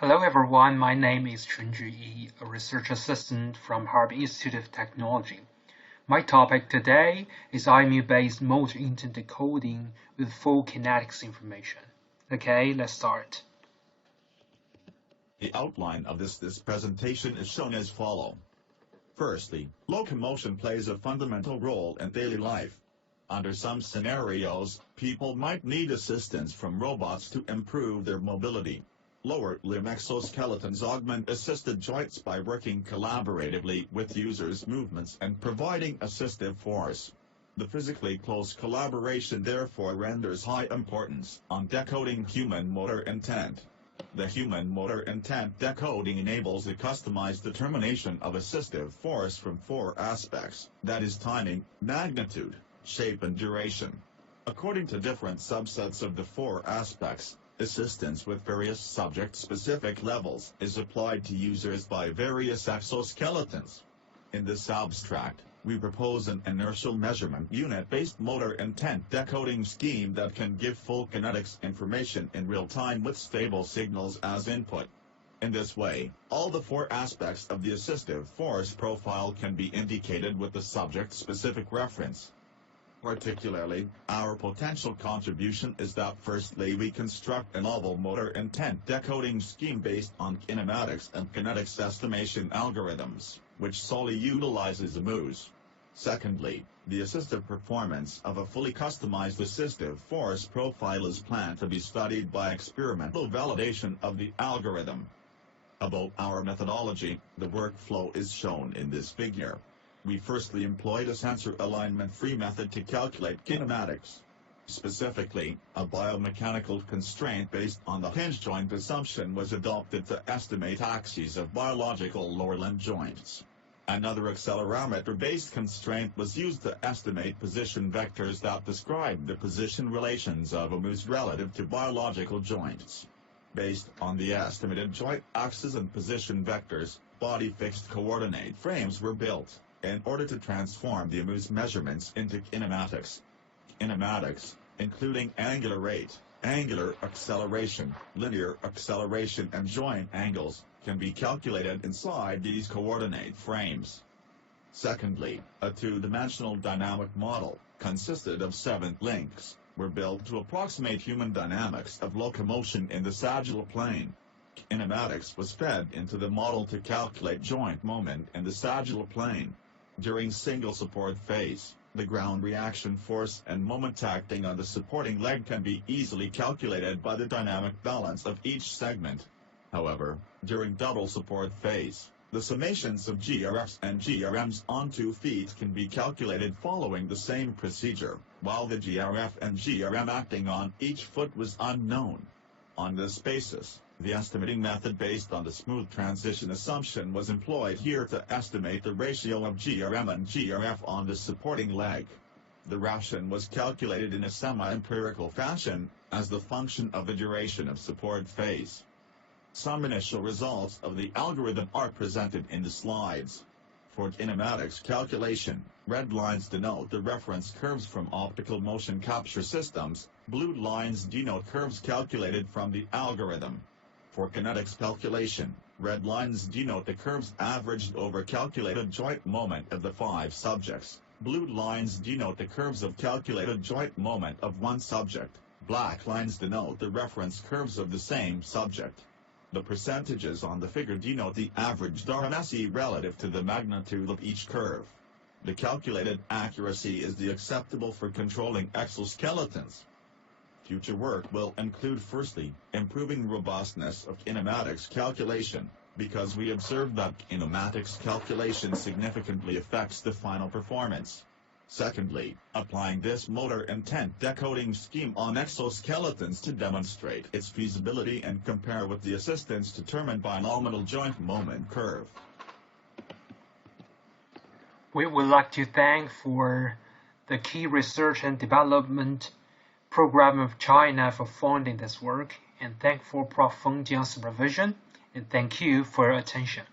Hello everyone, my name is Chunzhi Yi, a research assistant from Harvard Institute of Technology. My topic today is IMU-based multi-intent decoding with full kinetics information. Okay, let's start. The outline of this presentation is shown as follows. Firstly, locomotion plays a fundamental role in daily life. Under some scenarios, people might need assistance from robots to improve their mobility. Lower limb exoskeletons augment assisted joints by working collaboratively with users' movements and providing assistive force. The physically close collaboration therefore renders high importance on decoding human motor intent. The human motor intent decoding enables a customized determination of assistive force from four aspects, that is timing, magnitude, shape and duration. According to different subsets of the four aspects, assistance with various subject-specific levels is applied to users by various exoskeletons. In this abstract, we propose an inertial measurement unit-based motor intent decoding scheme that can give full kinetics information in real time with stable signals as input. In this way, all the four aspects of the assistive force profile can be indicated with the subject-specific reference. Particularly, our potential contribution is that firstly we construct a novel motor intent decoding scheme based on kinematics and kinetics estimation algorithms, which solely utilizes IMUs. Secondly, the assistive performance of a fully customized assistive force profile is planned to be studied by experimental validation of the algorithm. About our methodology, the workflow is shown in this figure. We firstly employed a sensor alignment-free method to calculate kinematics. Specifically, a biomechanical constraint based on the hinge joint assumption was adopted to estimate axes of biological lower limb joints. Another accelerometer-based constraint was used to estimate position vectors that describe the position relations of IMUs relative to biological joints. Based on the estimated joint axes and position vectors, body-fixed coordinate frames were built in order to transform the IMU's measurements into kinematics. Kinematics, including angular rate, angular acceleration, linear acceleration and joint angles, can be calculated inside these coordinate frames. Secondly, a two-dimensional dynamic model, consisted of 7 links, were built to approximate human dynamics of locomotion in the sagittal plane. Kinematics was fed into the model to calculate joint moment in the sagittal plane. During single support phase, the ground reaction force and moment acting on the supporting leg can be easily calculated by the dynamic balance of each segment. However, during double support phase, the summations of GRFs and GRMs on 2 feet can be calculated following the same procedure, while the GRF and GRM acting on each foot was unknown. On this basis, the estimating method based on the smooth transition assumption was employed here to estimate the ratio of GRM and GRF on the supporting leg. The ration was calculated in a semi-empirical fashion, as the function of the duration of support phase. Some initial results of the algorithm are presented in the slides. For kinematics calculation, red lines denote the reference curves from optical motion capture systems, blue lines denote curves calculated from the algorithm. For kinetics calculation, red lines denote the curves averaged over calculated joint moment of the 5 subjects, blue lines denote the curves of calculated joint moment of 1 subject, black lines denote the reference curves of the same subject. The percentages on the figure denote the averaged RMSE relative to the magnitude of each curve. The calculated accuracy is the acceptable for controlling exoskeletons. Future work will include firstly, improving robustness of kinematics calculation, because we observed that kinematics calculation significantly affects the final performance. Secondly, applying this motor intent decoding scheme on exoskeletons to demonstrate its feasibility and compare with the assistance determined by nominal joint moment curve. We would like to thank for the Key Research and Development Program of China for funding this work, and thank for Prof. Feng Jiang's supervision, and thank you for your attention.